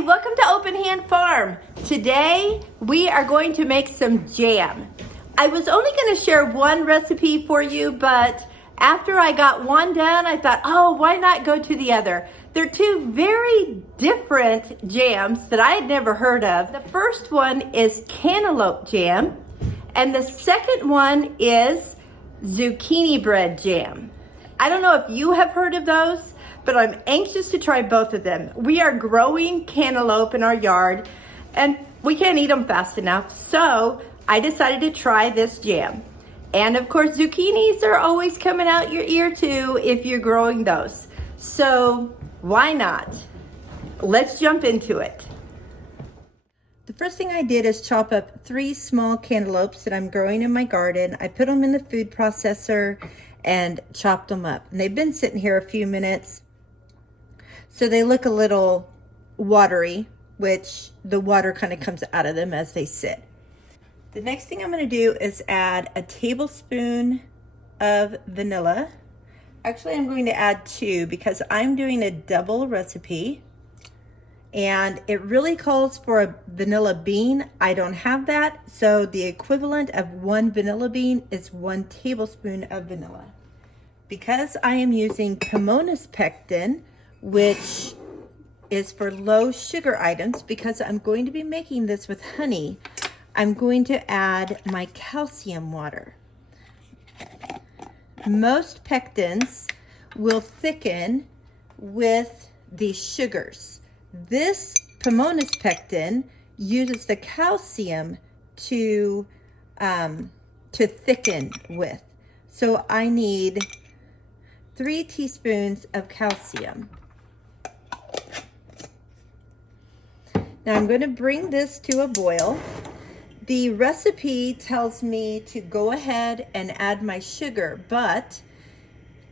Hi, welcome to Open Hand Farm. Today we are going to make some jam. I was only going to share one recipe for you, but after I got one done, I thought, oh, why not go to the other? They're two very different jams that I had never heard of. The first one is Cantaloupe Jam, and the second one is Zucchini Bread Jam. I don't know if you have heard of those, but I'm anxious to try both of them. We are growing cantaloupe in our yard, and we can't eat them fast enough, so I decided to try this jam. And of course, zucchinis are always coming out your ear too if you're growing those. So why not? Let's jump into it. The first thing I did is chop up 3 small cantaloupes that I'm growing in my garden. I put them in the food processor and chopped them up. And they've been sitting here a few minutes, so they look a little watery, which the water kind of comes out of them as they sit. The next thing I'm going to do is add a tablespoon of vanilla. Actually, I'm going to add 2 because I'm doing a double recipe, and it really calls for a vanilla bean. I don't have that, so the equivalent of 1 vanilla bean is 1 tablespoon of vanilla. Because I am using Pamonas pectin, which is for low sugar items, because I'm going to be making this with honey, I'm going to add my calcium water. Most pectins will thicken with the sugars. This Pamonas pectin uses the calcium to thicken with. So I need 3 teaspoons of calcium. Now I'm going to bring this to a boil. The recipe tells me to go ahead and add my sugar, but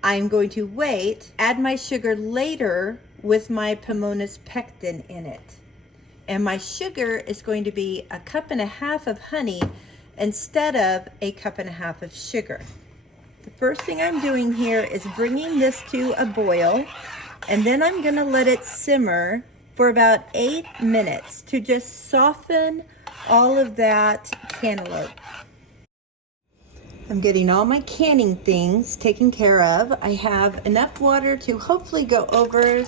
I'm going to wait, add my sugar later with my Pamonas pectin in it. And my sugar is going to be 1.5 cups of honey instead of 1.5 cups of sugar. The first thing I'm doing here is bringing this to a boil, and then I'm going to let it simmer for about 8 minutes to just soften all of that cantaloupe. I'm getting all my canning things taken care of. I have enough water to hopefully go over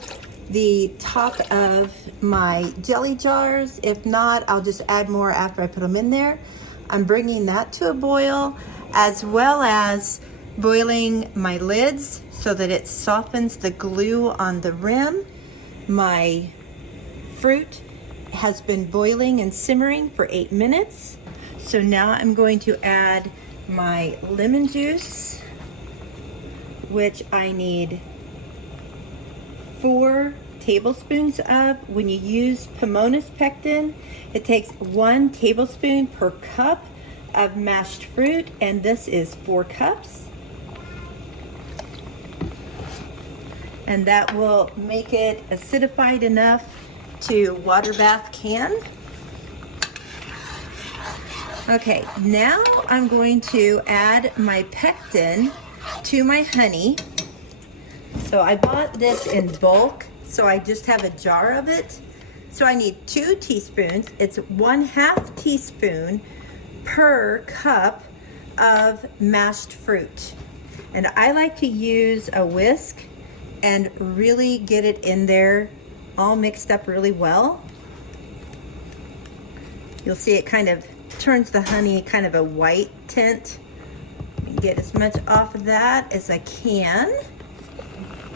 the top of my jelly jars. If not, I'll just add more after I put them in there. I'm bringing that to a boil, as well as boiling my lids so that it softens the glue on the rim. My fruit has been boiling and simmering for 8 minutes. So now I'm going to add my lemon juice, which I need 4 tablespoons of. When you use Pamonas pectin, it takes 1 tablespoon per cup of mashed fruit, and this is 4 cups. And that will make it acidified enough to water bath can. Okay, now I'm going to add my pectin to my honey. So I bought this in bulk, so I just have a jar of it. So I need 2 teaspoons. It's 1/2 teaspoon per cup of mashed fruit. And I like to use a whisk and really get it in there all mixed up really well. You'll see it kind of turns the honey kind of a white tint. Get as much off of that as I can.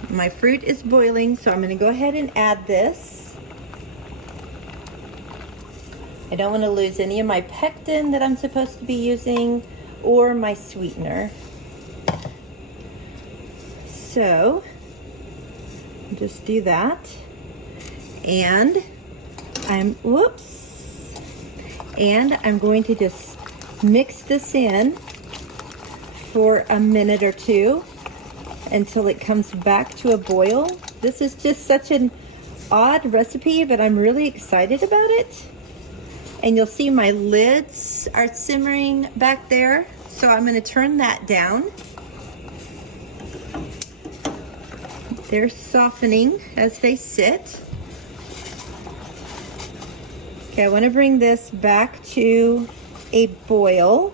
My fruit is boiling, so I'm going to go ahead and add this. I don't want to lose any of my pectin that I'm supposed to be using, or my sweetener. So just do that. And I'm going to just mix this in for a minute or 2 until it comes back to a boil. This is just such an odd recipe, but I'm really excited about it. And you'll see my lids are simmering back there, so I'm going to turn that down. They're softening as they sit. Okay, I want to bring this back to a boil.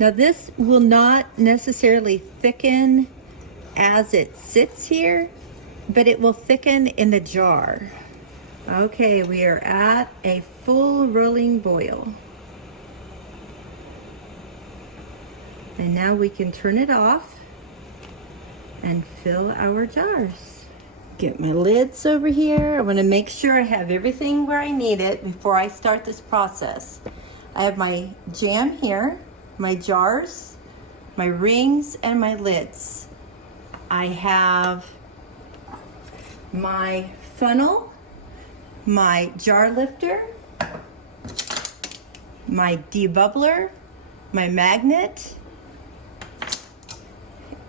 Now this will not necessarily thicken as it sits here, but it will thicken in the jar. Okay, we are at a full rolling boil. And now we can turn it off and fill our jars. Get my lids over here. I want to make sure I have everything where I need it before I start this process. I have my jam here, my jars, my rings, and my lids. I have my funnel, my jar lifter, my debubbler, my magnet,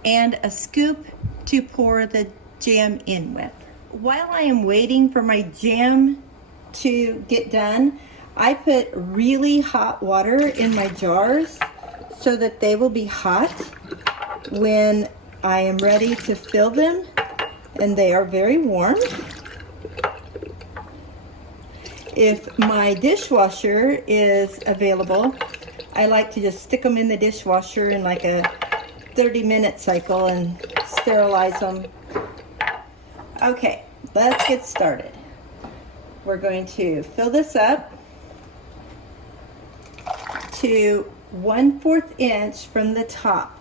and a scoop to pour the jam in with. While I am waiting for my jam to get done, I put really hot water in my jars so that they will be hot when I am ready to fill them, and they are very warm. If my dishwasher is available, I like to just stick them in the dishwasher in like a 30-minute cycle and sterilize them. Okay, let's get started. We're going to fill this up to 1/4 inch from the top.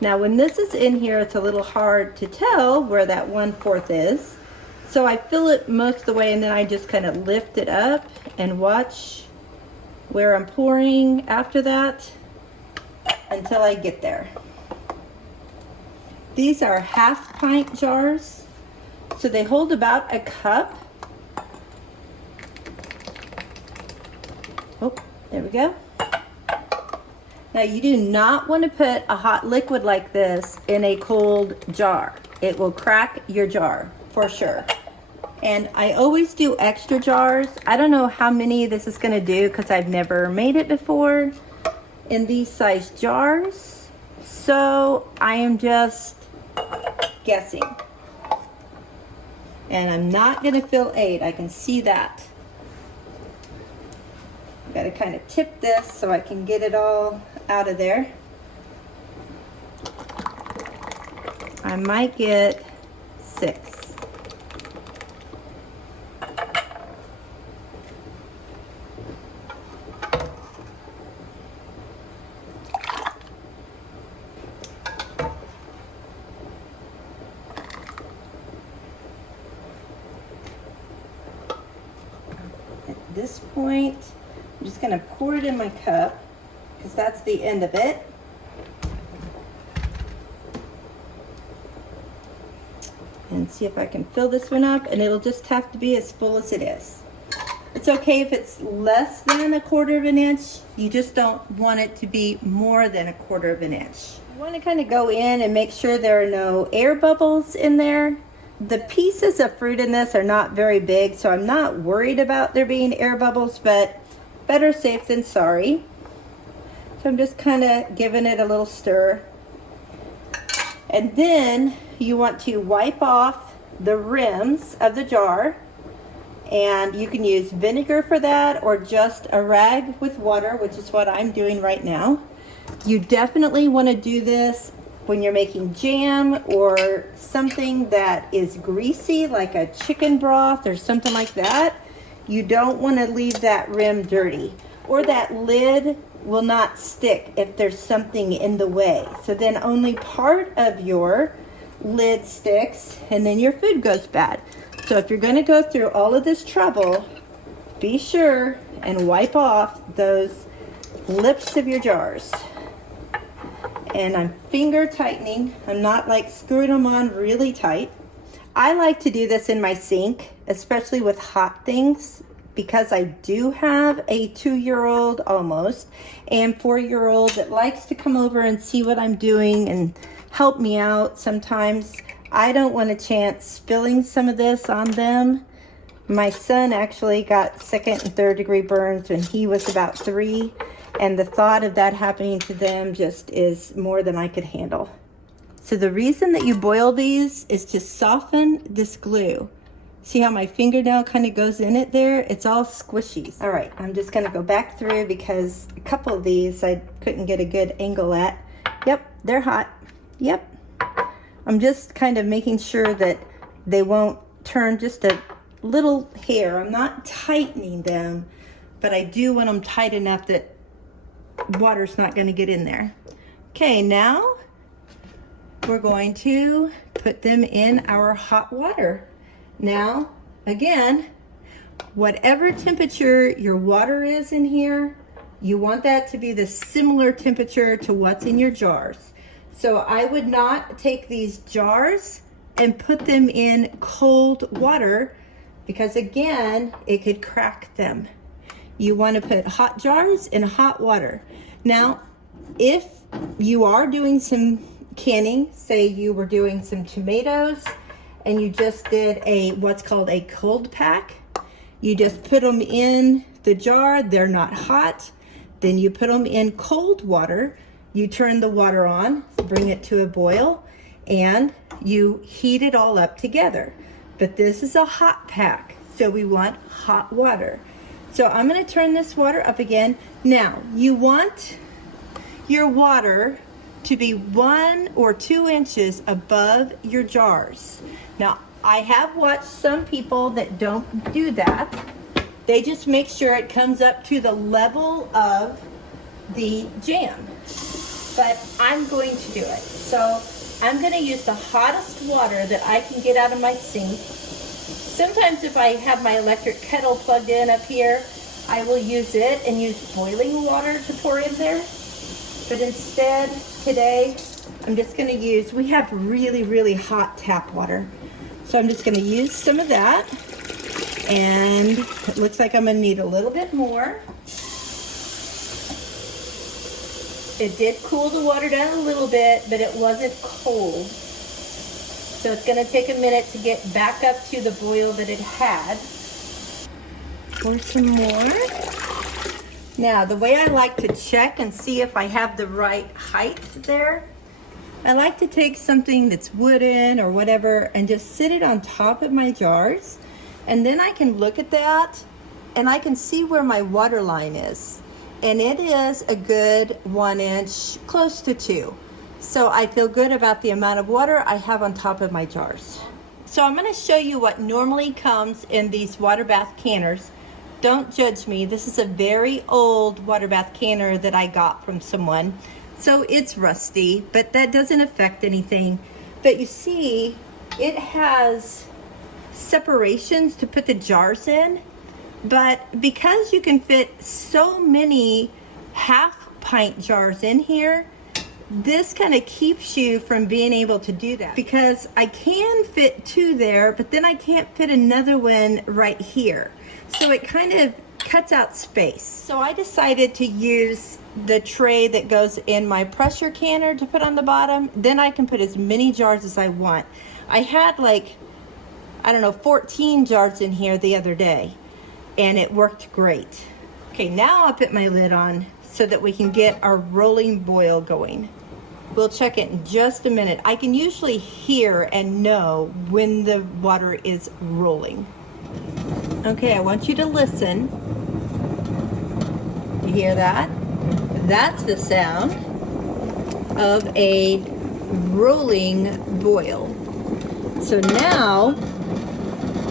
Now when this is in here, it's a little hard to tell where that 1/4 is. So I fill it most of the way, and then I just kind of lift it up and watch where I'm pouring after that until I get there. These are 1/2 pint jars, so they hold about a cup. Oh, there we go. Now you do not want to put a hot liquid like this in a cold jar. It will crack your jar for sure. And I always do extra jars. I don't know how many this is going to do because I've never made it before in these size jars. So I am just guessing. And I'm not going to fill 8. I can see that. I've got to kind of tip this so I can get it all out of there. I might get 6. At this point, I'm just going to pour it in my cup because that's the end of it. And see if I can fill this one up, and it'll just have to be as full as it is. It's okay if it's less than 1/4 inch. You just don't want it to be more than 1/4 inch. You want to kind of go in and make sure there are no air bubbles in there. The pieces of fruit in this are not very big, so I'm not worried about there being air bubbles, but better safe than sorry. So I'm just kind of giving it a little stir. And then you want to wipe off the rims of the jar, and you can use vinegar for that or just a rag with water, which is what I'm doing right now. You definitely want to do this when you're making jam or something that is greasy, like a chicken broth or something like that. You don't want to leave that rim dirty, or that lid will not stick if there's something in the way. So then only part of your lid sticks, and then your food goes bad. So if you're going to go through all of this trouble, be sure and wipe off those lips of your jars. And I'm finger tightening. I'm not like screwing them on really tight. I like to do this in my sink, especially with hot things, because I do have a 2-year-old almost and 4-year-old that likes to come over and see what I'm doing and help me out sometimes. I don't want a chance spilling some of this on them. My son actually got 2nd and 3rd degree burns when he was about 3, and the thought of that happening to them just is more than I could handle. So the reason that you boil these is to soften this glue. See how my fingernail kind of goes in it there? It's all squishy. All right, I'm just gonna go back through because a couple of these I couldn't get a good angle at. Yep, they're hot. Yep. I'm just kind of making sure that they won't turn just a little hair. I'm not tightening them, but I do want them tight enough that water's not gonna get in there. Okay, now we're going to put them in our hot water. Now, again, whatever temperature your water is in here, you want that to be the similar temperature to what's in your jars. So I would not take these jars and put them in cold water because again, it could crack them. You want to put hot jars in hot water. Now, if you are doing some canning, say you were doing some tomatoes and you just did what's called a cold pack, you just put them in the jar, they're not hot, then you put them in cold water, you turn the water on, bring it to a boil, and you heat it all up together. But this is a hot pack, so we want hot water. So I'm gonna turn this water up again. Now, you want your water to be 1 or 2 inches above your jars. Now, I have watched some people that don't do that. They just make sure it comes up to the level of the jam. But I'm going to do it. So I'm gonna use the hottest water that I can get out of my sink. Sometimes if I have my electric kettle plugged in up here, I will use it and use boiling water to pour in there. But instead, today, I'm just gonna use, we have really, really hot tap water. So I'm just gonna use some of that. And it looks like I'm gonna need a little bit more. It did cool the water down a little bit, but it wasn't cold. So it's gonna take a minute to get back up to the boil that it had. Pour some more. Now, the way I like to check and see if I have the right height there, I like to take something that's wooden or whatever and just sit it on top of my jars. And then I can look at that and I can see where my water line is. And it is a good 1 inch, close to 2. So I feel good about the amount of water I have on top of my jars. So I'm gonna show you what normally comes in these water bath canners. Don't judge me, this is a very old water bath canner that I got from someone. So it's rusty, but that doesn't affect anything. But you see, it has separations to put the jars in, but because you can fit so many half-pint jars in here, this kind of keeps you from being able to do that. Because I can fit 2 there, but then I can't fit another one right here. So it kind of cuts out space. So I decided to use the tray that goes in my pressure canner to put on the bottom. Then I can put as many jars as I want. I had like, I don't know, 14 jars in here the other day, and it worked great. Okay, now I'll put my lid on so that we can get our rolling boil going. We'll check it in just a minute. I can usually hear and know when the water is rolling. Okay, I want you to listen. You hear that? That's the sound of a rolling boil. So now,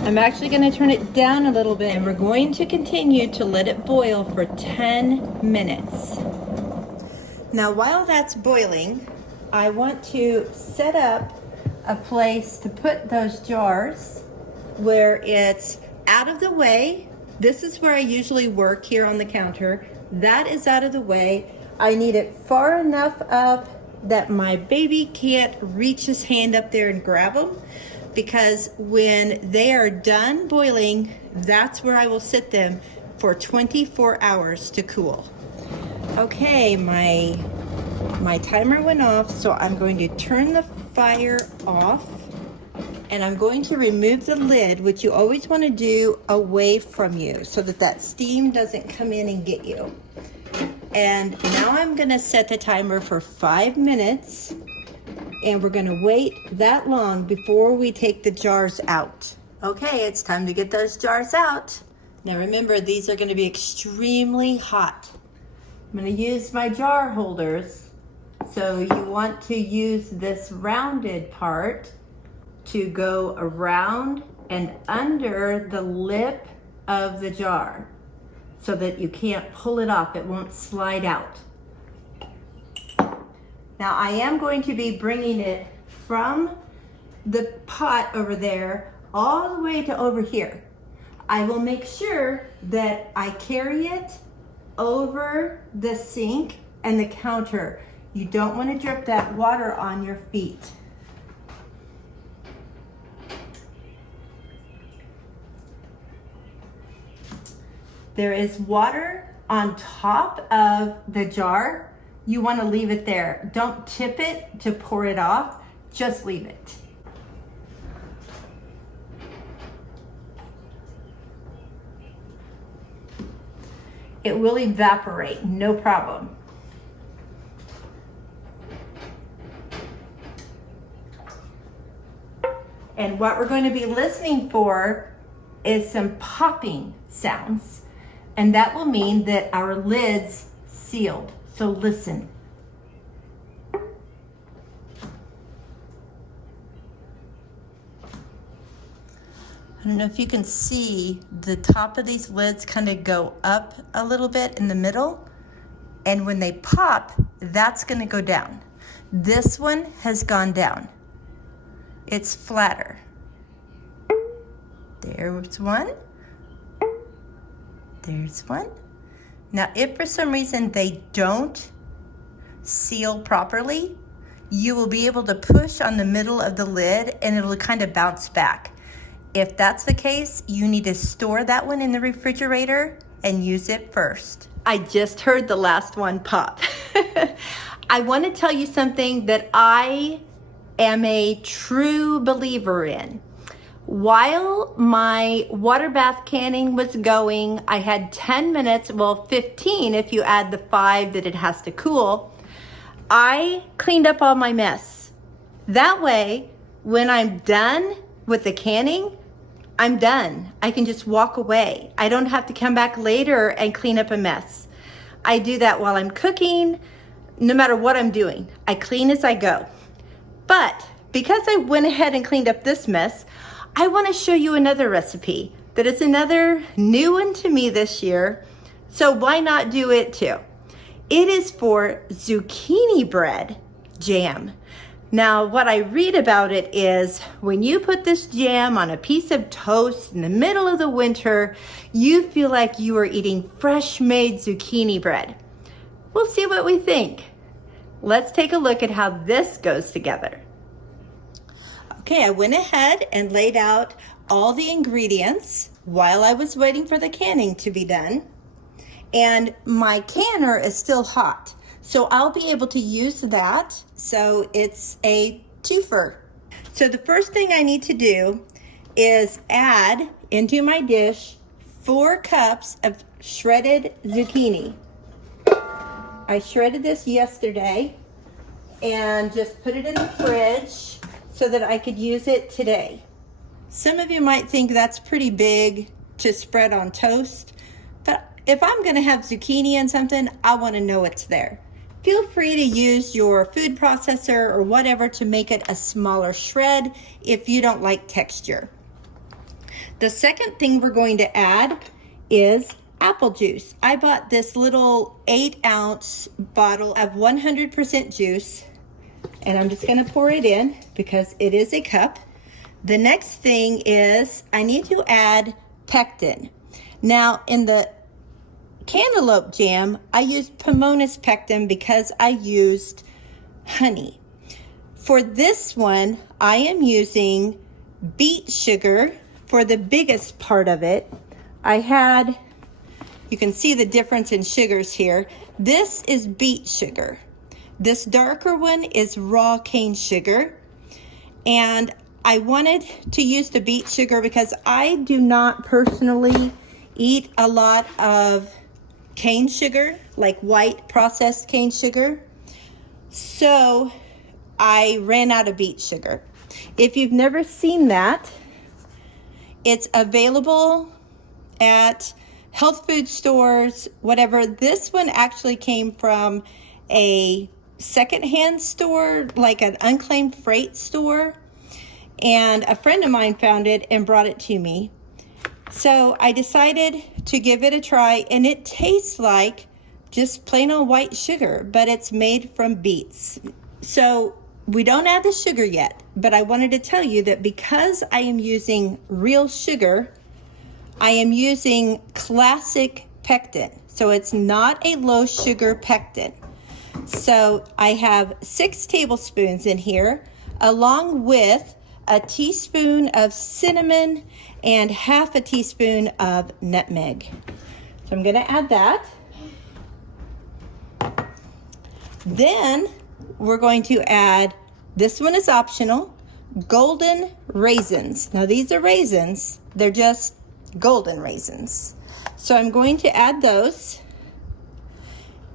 I'm actually going to turn it down a little bit and we're going to continue to let it boil for 10 minutes. Now while that's boiling, I want to set up a place to put those jars where it's out of the way. This is where I usually work here on the counter. That is out of the way. I need it far enough up that my baby can't reach his hand up there and grab them, because when they are done boiling, that's where I will sit them for 24 hours to cool. Okay, my timer went off, so I'm going to turn the fire off and I'm going to remove the lid, which you always want to do away from you so that that steam doesn't come in and get you. And now I'm going to set the timer for 5 minutes, and we're going to wait that long before we take the jars out. Okay, it's time to get those jars out. Now remember, these are going to be extremely hot. I'm going to use my jar holders. So you want to use this rounded part to go around and under the lip of the jar so that you can't pull it off. It won't slide out. Now I am going to be bringing it from the pot over there all the way to over here. I will make sure that I carry it over the sink and the counter. You don't want to drip that water on your feet. There is water on top of the jar. You want to leave it there. Don't tip it to pour it off, just leave it. It will evaporate, no problem. And what we're going to be listening for is some popping sounds. And that will mean that our lid's sealed. So listen. I don't know if you can see the top of these lids kind of go up a little bit in the middle. And when they pop, that's going to go down. This one has gone down. It's flatter. There's one. There's one. Now, if for some reason they don't seal properly, you will be able to push on the middle of the lid and it'll kind of bounce back. If that's the case, you need to store that one in the refrigerator and use it first. I just heard the last one pop. I want to tell you something that I am a true believer in. While my water bath canning was going, I had 10 minutes, well 15 if you add the 5 that it has to cool. I cleaned up all my mess. That way, when I'm done with the canning, I'm done. I can just walk away. I don't have to come back later and clean up a mess. I do that while I'm cooking, no matter what I'm doing. I clean as I go. But because I went ahead and cleaned up this mess, I want to show you another recipe that is another new one to me this year. So why not do it too? It is for zucchini bread jam. Now, what I read about it is when you put this jam on a piece of toast in the middle of the winter, you feel like you are eating fresh made zucchini bread. We'll see what we think. Let's take a look at how this goes together. Okay, I went ahead and laid out all the ingredients while I was waiting for the canning to be done. And my canner is still hot, so I'll be able to use that. So it's a twofer. So the first thing I need to do is add into my dish 4 cups of shredded zucchini. I shredded this yesterday and just put it in the fridge so that I could use it today. Some of you might think that's pretty big to spread on toast, but if I'm gonna have zucchini in something, I wanna know it's there. Feel free to use your food processor or whatever to make it a smaller shred if you don't like texture. The second thing we're going to add is apple juice. I bought this little 8-ounce bottle of 100% juice, and I'm just gonna pour it in because it is a cup. The next thing is I need to add pectin. Now in the Cantaloupe Jam, I used Pamonas pectin because I used honey. For this one, I am using beet sugar for the biggest part of it. You can see the difference in sugars here. This is beet sugar. This darker one is raw cane sugar. And I wanted to use the beet sugar because I do not personally eat a lot of cane sugar, like white processed cane sugar. So I ran out of beet sugar. If you've never seen that, It's available at health food stores, whatever. This one actually came from a secondhand store, like an unclaimed freight store. And a friend of mine found it and brought it to me. So I decided to give it a try, and it tastes like just plain old white sugar, but it's made from beets. So we don't add the sugar yet, but I wanted to tell you that because I am using real sugar, I am using classic pectin. So it's not a low sugar pectin. So I have 6 tablespoons in here, along with a teaspoon of cinnamon and half a teaspoon of nutmeg. So I'm gonna add that. Then we're going to add, this one is optional, golden raisins. Now these are raisins, they're just golden raisins. So I'm going to add those,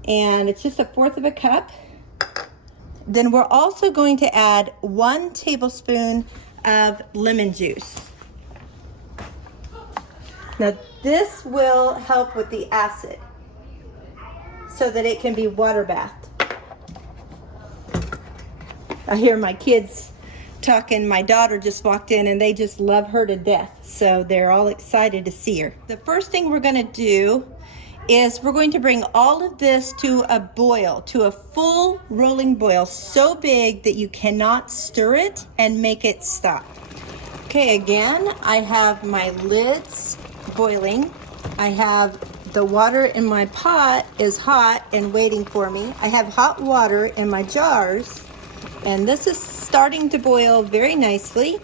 and it's just 1/4 of a cup. Then we're also going to add 1 tablespoon of lemon juice. Now this will help with the acid so that it can be water bathed. I hear my kids talking. My daughter just walked in and they just love her to death. So they're all excited to see her. The first thing we're gonna do is we're going to bring all of this to a boil, to a full rolling boil, so big that you cannot stir it and make it stop. Okay, again, I have my lids boiling. I have the water in my pot is hot and waiting for me. I have hot water in my jars, and this is starting to boil very nicely.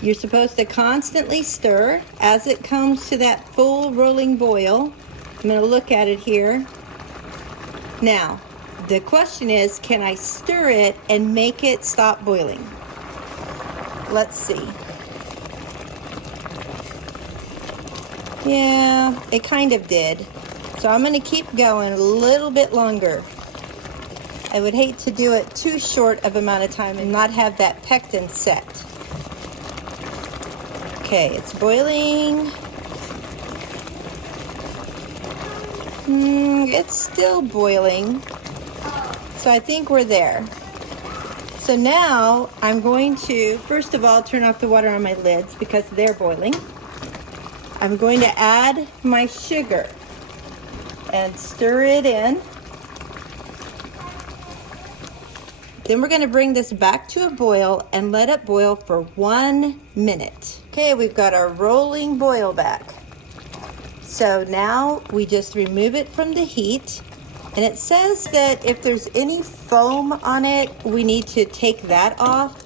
You're supposed to constantly stir as it comes to that full rolling boil. I'm going to look at it here. Now, the question is, can I stir it and make it stop boiling? Let's see. Yeah, it kind of did. So I'm going to keep going a little bit longer. I would hate to do it too short of amount of time and not have that pectin set. Okay, it's boiling. It's still boiling. So I think we're there. So now I'm going to, first of all, turn off the water on my lids because they're boiling. I'm going to add my sugar and stir it in. Then we're going to bring this back to a boil and let it boil for 1 minute. Okay, we've got our rolling boil back. So now we just remove it from the heat, and it says that if there's any foam on it, we need to take that off,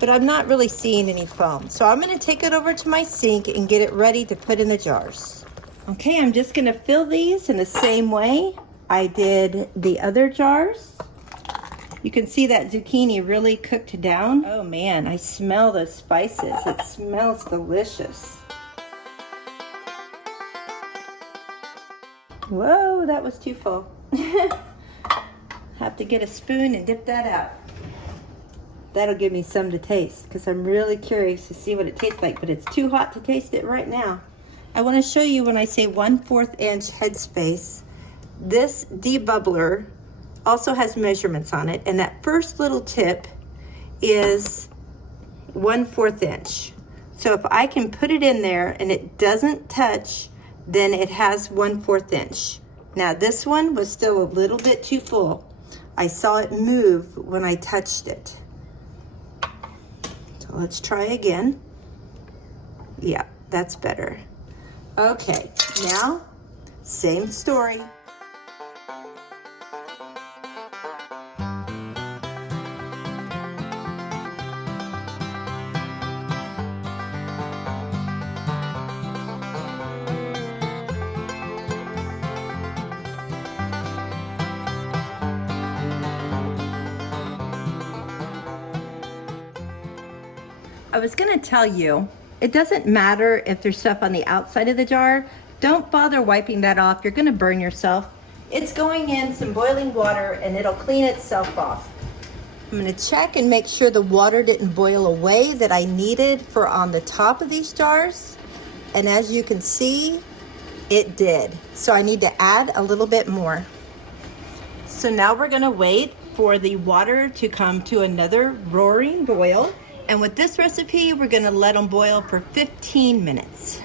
but I'm not really seeing any foam. So I'm going to take it over to my sink and get it ready to put in the jars. Okay, I'm just going to fill these in the same way I did the other jars. You can see that zucchini really cooked down. Oh man, I smell the spices. It smells delicious. Whoa, that was too full. Have to get a spoon and dip that out. That'll give me some to taste because I'm really curious to see what it tastes like, but it's too hot to taste it right now. I want to show you when I say 1/4 inch headspace. This debubbler also has measurements on it, and that first little tip is 1/4 inch. So if I can put it in there and it doesn't touch, then it has 1/4 inch. Now this one was still a little bit too full. I saw it move when I touched it. So let's try again. Yeah, that's better. Okay, now same story. I was gonna tell you, it doesn't matter if there's stuff on the outside of the jar. Don't bother wiping that off. You're gonna burn yourself. It's going in some boiling water and it'll clean itself off. I'm gonna check and make sure the water didn't boil away that I needed for on the top of these jars. And as you can see, it did. So I need to add a little bit more. So now we're gonna wait for the water to come to another roaring boil. And with this recipe, we're gonna let them boil for 15 minutes.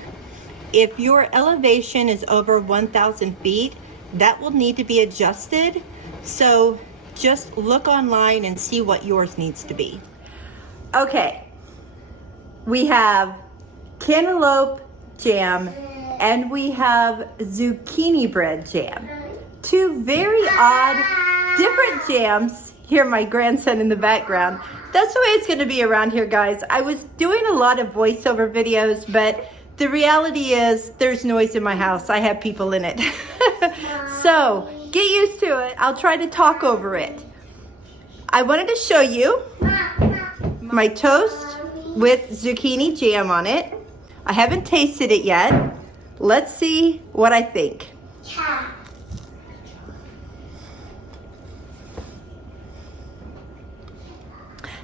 If your elevation is over 1,000 feet, that will need to be adjusted. So just look online and see what yours needs to be. Okay, we have Cantaloupe Jam and we have Zucchini Bread Jam. Two very odd, different jams. Hear my grandson in the background. That's the way it's gonna be around here, guys. I was doing a lot of voiceover videos, but the reality is there's noise in my house. I have people in it. So get used to it. I'll try to talk over it. I wanted to show you my toast with zucchini jam on it. I haven't tasted it yet. Let's see what I think.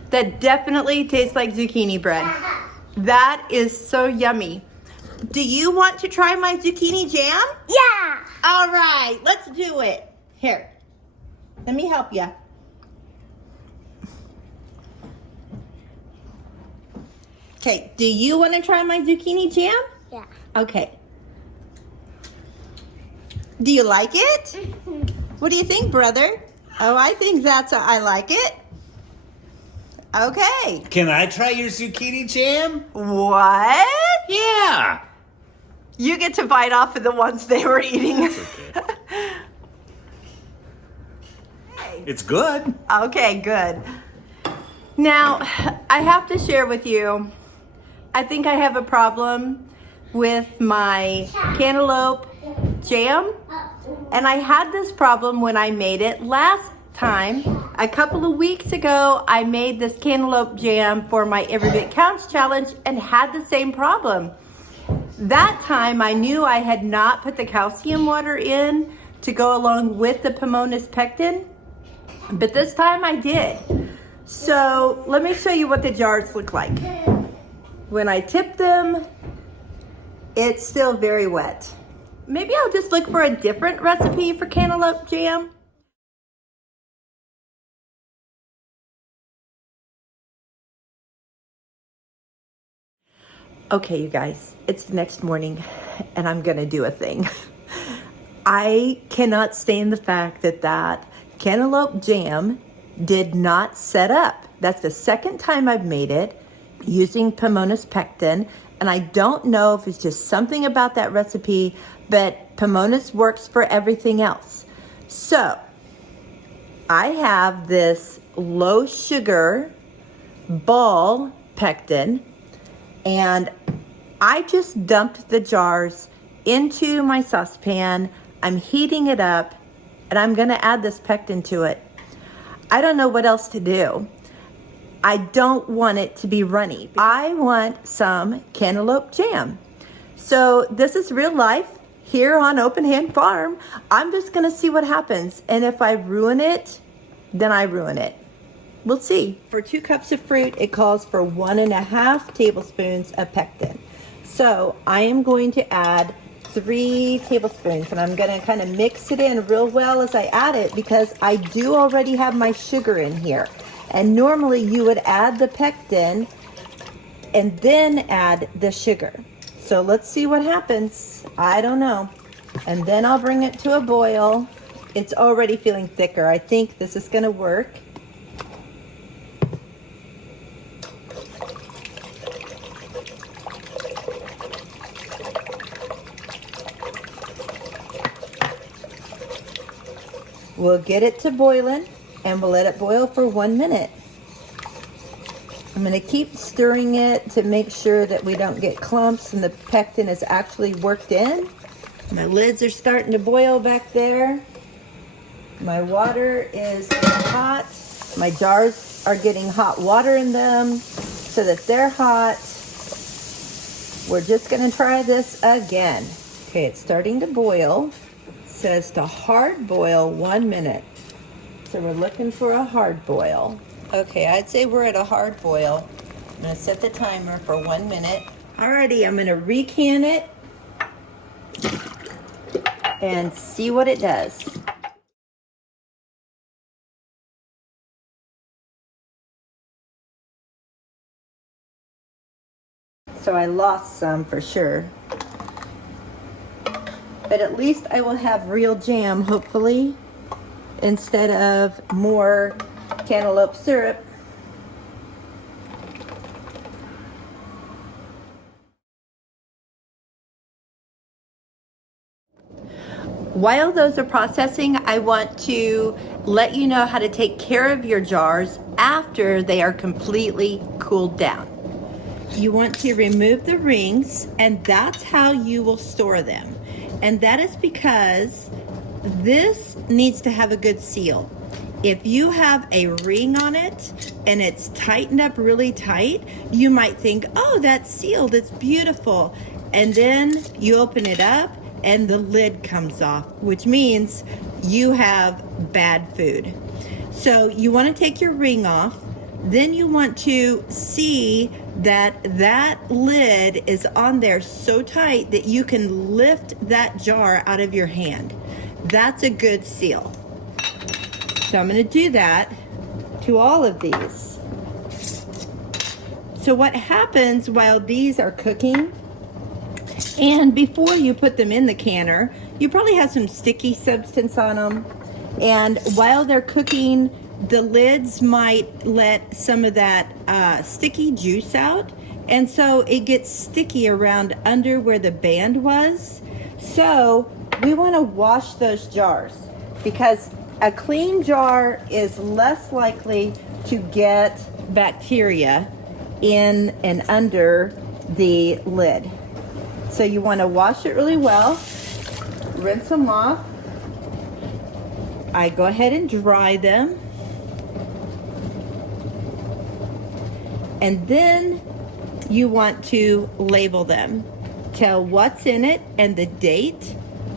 That definitely tastes like zucchini bread. That is so yummy. Do you want to try my zucchini jam? Yeah. All right, let's do it. Here, let me help you. Okay, do you want to try my zucchini jam? Yeah. Okay. Do you like it? What do you think, brother? Oh, I think I like it. Okay. Can I try your zucchini jam? What? Yeah. You get to bite off of the ones they were eating. Okay. It's good. Okay, good. Now, I have to share with you, I think I have a problem with my cantaloupe jam. And I had this problem when I made it last time. A couple of weeks ago, I made this cantaloupe jam for my Every Bit Counts challenge and had the same problem. That time I knew I had not put the calcium water in to go along with the Pamonas pectin, but this time I did. So let me show you what the jars look like. When I tip them, it's still very wet. Maybe I'll just look for a different recipe for cantaloupe jam. Okay, you guys, it's the next morning and I'm gonna do a thing. I cannot stand the fact that that cantaloupe jam did not set up. That's the second time I've made it using Pamonas pectin, and I don't know if it's just something about that recipe, but Pamonas works for everything else. So I have this low sugar ball pectin, and I just dumped the jars into my saucepan. I'm heating it up, and I'm gonna add this pectin to it. I don't know what else to do. I don't want it to be runny. I want some cantaloupe jam. So this is real life here on Open Hand Farm. I'm just gonna see what happens. And if I ruin it, then I ruin it. We'll see. For 2 cups of fruit, it calls for 1.5 tablespoons of pectin. So I am going to add 3 tablespoons, and I'm gonna kind of mix it in real well as I add it because I do already have my sugar in here. And normally you would add the pectin and then add the sugar. So let's see what happens. I don't know. And then I'll bring it to a boil. It's already feeling thicker. I think this is gonna work. We'll get it to boiling and we'll let it boil for 1 minute. I'm gonna keep stirring it to make sure that we don't get clumps and the pectin is actually worked in. My lids are starting to boil back there. My water is hot. My jars are getting hot water in them so that they're hot. We're just gonna try this again. Okay, it's starting to boil. It says to hard boil 1 minute. So we're looking for a hard boil. Okay, I'd say we're at a hard boil. I'm gonna set the timer for 1 minute. Alrighty, I'm gonna recan it and see what it does. So I lost some for sure. But at least I will have real jam, hopefully, instead of more cantaloupe syrup. While those are processing, I want to let you know how to take care of your jars after they are completely cooled down. You want to remove the rings, and that's how you will store them. And that is because this needs to have a good seal. If you have a ring on it and it's tightened up really tight, you might think, oh, that's sealed, it's beautiful. And then you open it up and the lid comes off, which means you have bad food. So you want to take your ring off. Then you want to see that that lid is on there so tight that you can lift that jar out of your hand. That's a good seal. So I'm going to do that to all of these. So what happens while these are cooking, and before you put them in the canner, you probably have some sticky substance on them. And while they're cooking, the lids might let some of that sticky juice out. And so it gets sticky around under where the band was. So we want to wash those jars because a clean jar is less likely to get bacteria in and under the lid. So you want to wash it really well, rinse them off. I go ahead and dry them. And then you want to label them. Tell what's in it and the date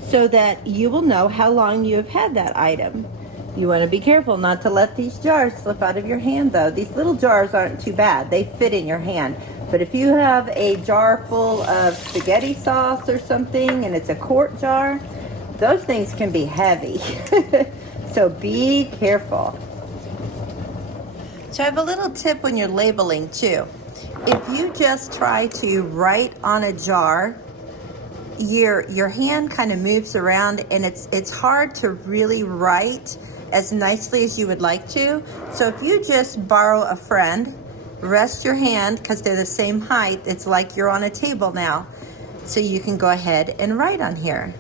so that you will know how long you have had that item. You want to be careful not to let these jars slip out of your hand though. These little jars aren't too bad. They fit in your hand. But if you have a jar full of spaghetti sauce or something and it's a quart jar, those things can be heavy. So be careful. So I have a little tip when you're labeling too. If you just try to write on a jar, your hand kind of moves around and it's hard to really write as nicely as you would like to. So if you just borrow a friend, rest your hand because they're the same height, it's like you're on a table now. So you can go ahead and write on here.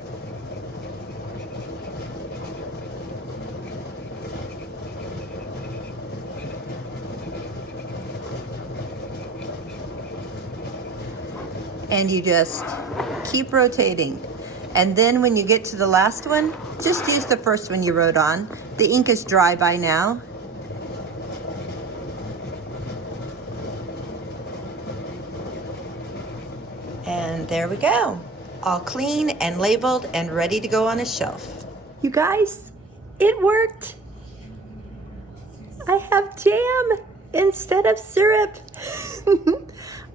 And you just keep rotating. And then when you get to the last one, just use the first one you wrote on. The ink is dry by now. And there we go. All clean and labeled and ready to go on a shelf. You guys, it worked. I have jam instead of syrup.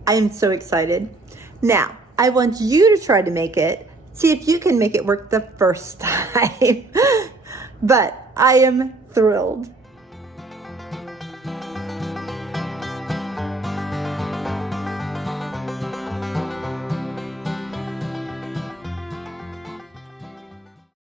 I'm so excited. Now, I want you to try to make it. See if you can make it work the first time. But I am thrilled.